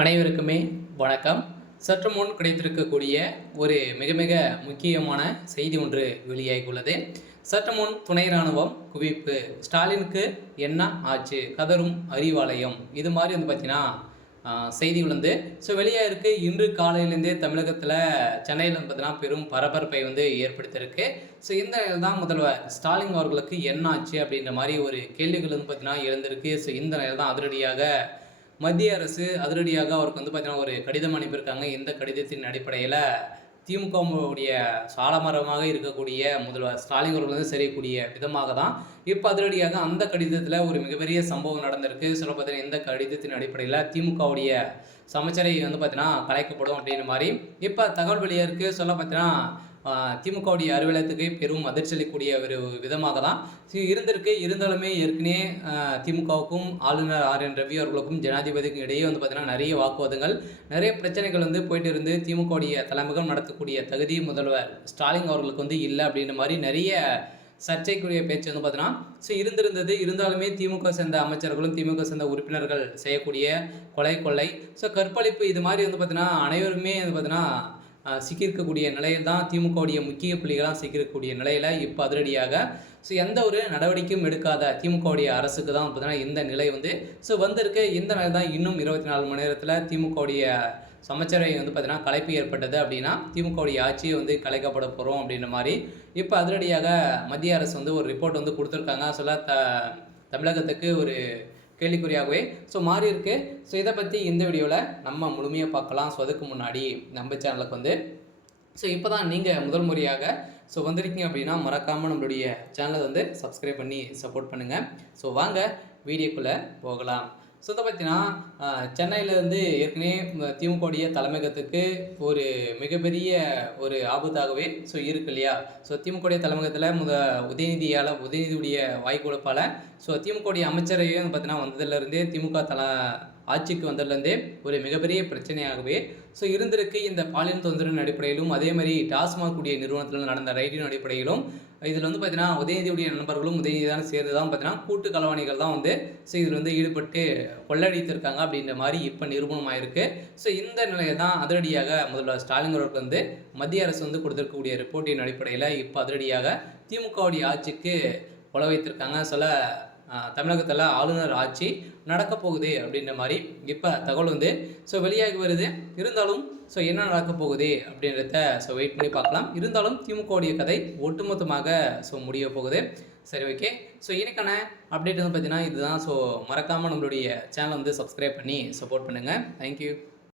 அனைவருக்குமே வணக்கம். சற்று முன் கிடைத்திருக்கக்கூடிய ஒரு மிக மிக முக்கியமான செய்தி ஒன்று வெளியாகியுள்ளது. சற்று முன் துணை ராணுவம் குவிப்பு, ஸ்டாலினுக்கு என்ன ஆச்சு, கதரும் அறிவாலயம், இது மாதிரி பார்த்தீங்கன்னா செய்திகள் வெளியாயிருக்கு. இன்று காலையிலேருந்தே தமிழகத்தில் சென்னையில் பார்த்தீங்கன்னா பெரும் பரபரப்பை ஏற்படுத்தியிருக்கு. இந்த தான் முதல்வர் ஸ்டாலின் அவர்களுக்கு என்ன ஆச்சு அப்படின்ற மாதிரி ஒரு கேள்விகள் பார்த்தீங்கன்னா எழுந்திருக்கு. இந்த நிலையில் தான் அதிரடியாக மத்திய அரசு அதிரடியாக அவருக்கு பார்த்தீங்கன்னா ஒரு கடிதம் அனுப்பியிருக்காங்க. இந்த கடிதத்தின் அடிப்படையில் திமுகவுடைய சாலமரமாக இருக்கக்கூடிய முதல்வர் ஸ்டாலின் அவர்கள் செய்யக்கூடிய விதமாக தான் இப்போ அதிரடியாக அந்த கடிதத்தில் ஒரு மிகப்பெரிய சம்பவம் நடந்திருக்கு. சொல்ல பார்த்தீங்கன்னா இந்த கடிதத்தின் அடிப்படையில் திமுகவுடைய சமச்சரை பார்த்தீங்கன்னா கலைக்கப்படும் அப்படின்ற மாதிரி இப்போ தகவல் வெளியாக சொல்ல பார்த்தீங்கன்னா திமுகவுடைய அலுவலகத்துக்கு பெரும் அதிர்ச்சி அளிக்கக்கூடிய ஒரு விதமாக தான் இருந்திருக்கு. இருந்தாலுமே ஏற்கனவே திமுகவுக்கும் ஆளுநர் ஆர்.என். ரவி அவர்களுக்கும் ஜனாதிபதிக்கும் இடையே பார்த்தீங்கன்னா நிறைய வாக்குவாதங்கள், நிறைய பிரச்சனைகள் போயிட்டு இருந்து திமுகவுடைய தலைமையகம் நடத்தக்கூடிய தகுதி முதல்வர் ஸ்டாலின் அவர்களுக்கு இல்லை அப்படின்ற மாதிரி நிறைய சர்ச்சைக்குரிய பேச்சு பார்த்தீங்கன்னா இருந்திருந்தது. இருந்தாலுமே திமுக சேர்ந்த அமைச்சர்களும் திமுக சேர்ந்த உறுப்பினர்கள் செய்யக்கூடிய கொலை கொள்ளை கற்பழிப்பு இது மாதிரி பார்த்தீங்கன்னா அனைவருமே பார்த்தீங்கன்னா சிக்கியிருக்கக்கூடிய நிலையில் தான் திமுகவுடைய முக்கிய புள்ளிகளாக சிக்கியிருக்கக்கூடிய நிலையில் இப்போ அதிரடியாக எந்த ஒரு நடவடிக்கையும் எடுக்காத திமுகவுடைய அரசுக்கு தான் பார்த்தீங்கன்னா இந்த நிலை வந்திருக்கு. இந்த நிலை தான் இன்னும் 24 மணி நேரத்தில் திமுகவுடைய சமச்சரை பார்த்தீங்கன்னா கலைப்பு ஏற்பட்டது அப்படின்னா திமுகவுடைய ஆட்சியை கலைக்கப்பட போகிறோம் அப்படின்ற மாதிரி இப்போ அதிரடியாக மத்திய அரசு ஒரு ரிப்போர்ட் கொடுத்துருக்காங்க. தமிழகத்துக்கு ஒரு கேள்விக்குறியாகவே மாறி இருக்கு. இதை பற்றி இந்த வீடியோவில் நம்ம முழுமையாக பார்க்கலாம். அதுக்கு முன்னாடி நம்ம சேனலுக்கு இப்போ தான் நீங்கள் முதல் முறையாக வந்திருக்கீங்க அப்படின்னா மறக்காமல் நம்மளுடைய சேனலை சப்ஸ்கிரைப் பண்ணி சப்போர்ட் பண்ணுங்கள். வாங்க வீடியோக்குள்ளே போகலாம். இதை பார்த்தீங்கன்னா சென்னையில் ஏற்கனவே திமுகவுடைய தலைமையகத்துக்கு ஒரு மிகப்பெரிய ஒரு ஆபத்தாகவே இருக்கு இல்லையா. திமுகவுடைய தலைமையகத்தில் உதயநிதியுடைய வாய்க்குழப்பால் திமுகவுடைய அமைச்சரையும் பார்த்தீங்கன்னா வந்ததுலேருந்தே திமுக ஆட்சிக்கு வந்ததுலேருந்தே ஒரு மிகப்பெரிய பிரச்சனையாகவே இருந்திருக்கு. இந்த பாலியல் தொந்தரவின் அடிப்படையிலும் அதே மாதிரி டாஸ்மாக் கூடிய நிறுவனத்தில் நடந்த ரைடின் அடிப்படையிலும் இதில் பார்த்தீங்கன்னா உதயநிதியுடைய நண்பர்களும் உதயநிதியான சேர்ந்து தான் பார்த்தீங்கன்னா கூட்டு களவாணிகள் தான் இதில் ஈடுபட்டு கொள்ளடித்திருக்காங்க அப்படின்ற மாதிரி இப்போ நிரூபணமாயிருக்கு. இந்த நிலையை தான் அதிரடியாக முதல்வர் ஸ்டாலின் அவர்களுக்கு மத்திய அரசு கொடுத்திருக்கக்கூடிய ரிப்போர்ட்டின் அடிப்படையில் இப்போ அதிரடியாக திமுகவுடைய ஆட்சிக்கு கொலை வைத்திருக்காங்க. தமிழகத்தில் ஆளுநர் ஆட்சி நடக்க போகுது அப்படின்ற மாதிரி இப்போ தகவல் வெளியாகி வருது. இருந்தாலும் என்ன நடக்க போகுது அப்படின்றத வெயிட் பண்ணி பார்க்கலாம். இருந்தாலும் திமுகவுடைய கதை ஒட்டுமொத்தமாக முடிய போகுது. சரி, ஓகே. இன்னைக்கான அப்டேட் பார்த்தீங்கன்னா இதுதான். மறக்காமல் நம்மளுடைய சேனலை சப்ஸ்கிரைப் பண்ணி சப்போர்ட் பண்ணுங்கள். தேங்க்யூ.